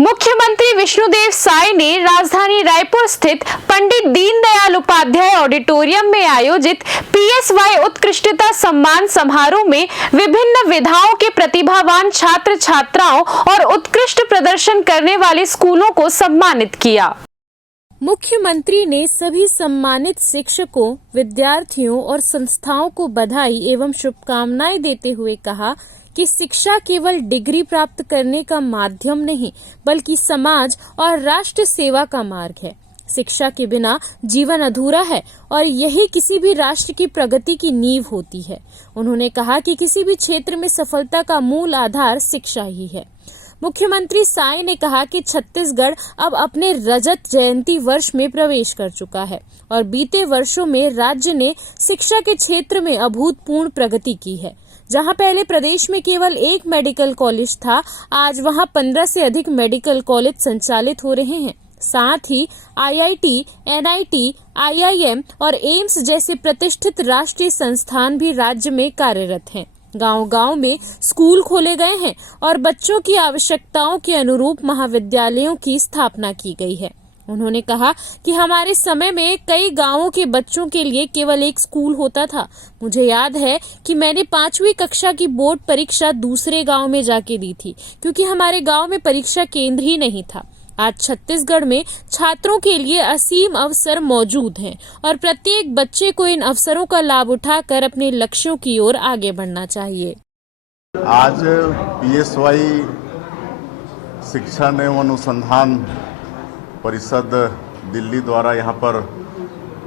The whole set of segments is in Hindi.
मुख्यमंत्री विष्णुदेव साय ने राजधानी रायपुर स्थित पंडित दीनदयाल उपाध्याय ऑडिटोरियम में आयोजित पीएसवाई उत्कृष्टता सम्मान समारोह में विभिन्न विधाओं के प्रतिभावान छात्र छात्राओं और उत्कृष्ट प्रदर्शन करने वाले स्कूलों को सम्मानित किया। मुख्यमंत्री ने सभी सम्मानित शिक्षकों, विद्यार्थियों और संस्थाओं को बधाई एवं शुभकामनाएं देते हुए कहा कि शिक्षा केवल डिग्री प्राप्त करने का माध्यम नहीं, बल्कि समाज और राष्ट्र सेवा का मार्ग है। शिक्षा के बिना जीवन अधूरा है और यही किसी भी राष्ट्र की प्रगति की नींव होती है। उन्होंने कहा कि किसी भी क्षेत्र में सफलता का मूल आधार शिक्षा ही है। मुख्यमंत्री साय ने कहा कि छत्तीसगढ़ अब अपने रजत जयंती वर्ष में प्रवेश कर चुका है और बीते वर्षों में राज्य ने शिक्षा के क्षेत्र में अभूतपूर्व प्रगति की है। जहां पहले प्रदेश में केवल एक मेडिकल कॉलेज था, आज वहां 15 से अधिक मेडिकल कॉलेज संचालित हो रहे हैं। साथ ही आईआईटी, एनआईटी, आईआईएम और एम्स जैसे प्रतिष्ठित राष्ट्रीय संस्थान भी राज्य में कार्यरत हैं। गांव-गांव में स्कूल खोले गए हैं और बच्चों की आवश्यकताओं के अनुरूप महाविद्यालयों की स्थापना की गई है। उन्होंने कहा कि हमारे समय में कई गांवों के बच्चों के लिए केवल एक स्कूल होता था। मुझे याद है कि मैंने 5वीं कक्षा की बोर्ड परीक्षा दूसरे गांव में जाके दी थी, क्योंकि हमारे गांव में परीक्षा केंद्र ही नहीं था। आज छत्तीसगढ़ में छात्रों के लिए असीम अवसर मौजूद हैं और प्रत्येक बच्चे को इन अवसरों का लाभ उठाकर अपने लक्ष्यों की ओर आगे बढ़ना चाहिए। आज पीएसवाई शिक्षा एवं अनुसंधान परिषद दिल्ली द्वारा यहाँ पर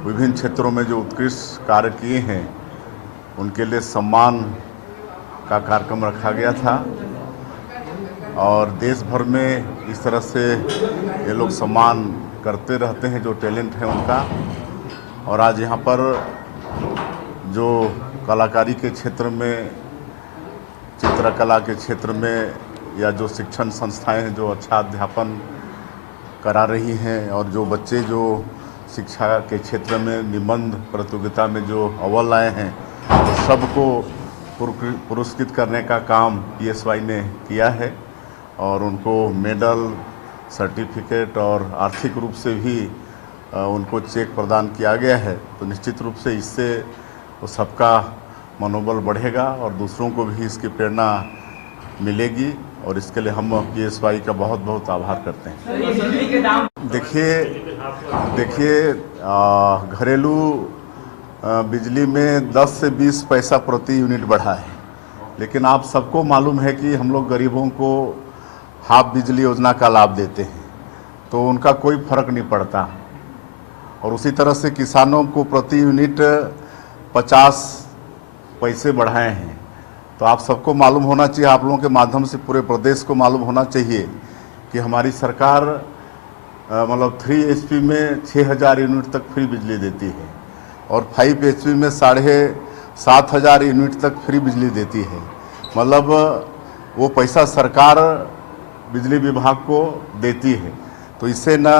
विभिन्न क्षेत्रों में जो उत्कृष्ट कार्य किए हैं उनके लिए सम्मान का कार्यक्रम रखा गया था और देश भर में इस तरह से ये लोग सम्मान करते रहते हैं जो टैलेंट है उनका। और आज यहाँ पर जो कलाकारी के क्षेत्र में, चित्रकला के क्षेत्र में या जो शिक्षण संस्थाएं हैं जो अच्छा अध्यापन करा रही हैं और जो बच्चे जो शिक्षा के क्षेत्र में निबंध प्रतियोगिता में जो अव्वल आए हैं तो सबको पुरस्कृत करने का काम पीएसवाई ने किया है और उनको मेडल, सर्टिफिकेट और आर्थिक रूप से भी उनको चेक प्रदान किया गया है। तो निश्चित रूप से इससे वो सबका मनोबल बढ़ेगा और दूसरों को भी इसकी प्रेरणा मिलेगी और इसके लिए हम पीएसवाई का बहुत बहुत आभार करते हैं। देखिए घरेलू बिजली में 10 से 20 पैसा प्रति यूनिट बढ़ा है, लेकिन आप सबको मालूम है कि हम लोग गरीबों को हाफ बिजली योजना का लाभ देते हैं तो उनका कोई फर्क नहीं पड़ता। और उसी तरह से किसानों को प्रति यूनिट 50 पैसे बढ़ाए हैं। तो आप सबको मालूम होना चाहिए, आप लोगों के माध्यम से पूरे प्रदेश को मालूम होना चाहिए कि हमारी सरकार मतलब 3 HP में 6000 यूनिट तक फ्री बिजली देती है और 5 HP में 7500 यूनिट तक फ्री बिजली देती है। मतलब वो पैसा सरकार बिजली विभाग को देती है। तो इससे न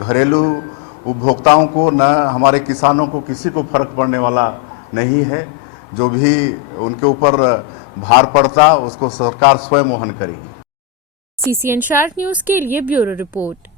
घरेलू उपभोक्ताओं को न हमारे किसानों को किसी को फर्क पड़ने वाला नहीं है। जो भी उनके ऊपर भार पड़ता उसको सरकार स्वयं वहन करेगी। CCN शार्ट न्यूज़ के लिए ब्यूरो रिपोर्ट।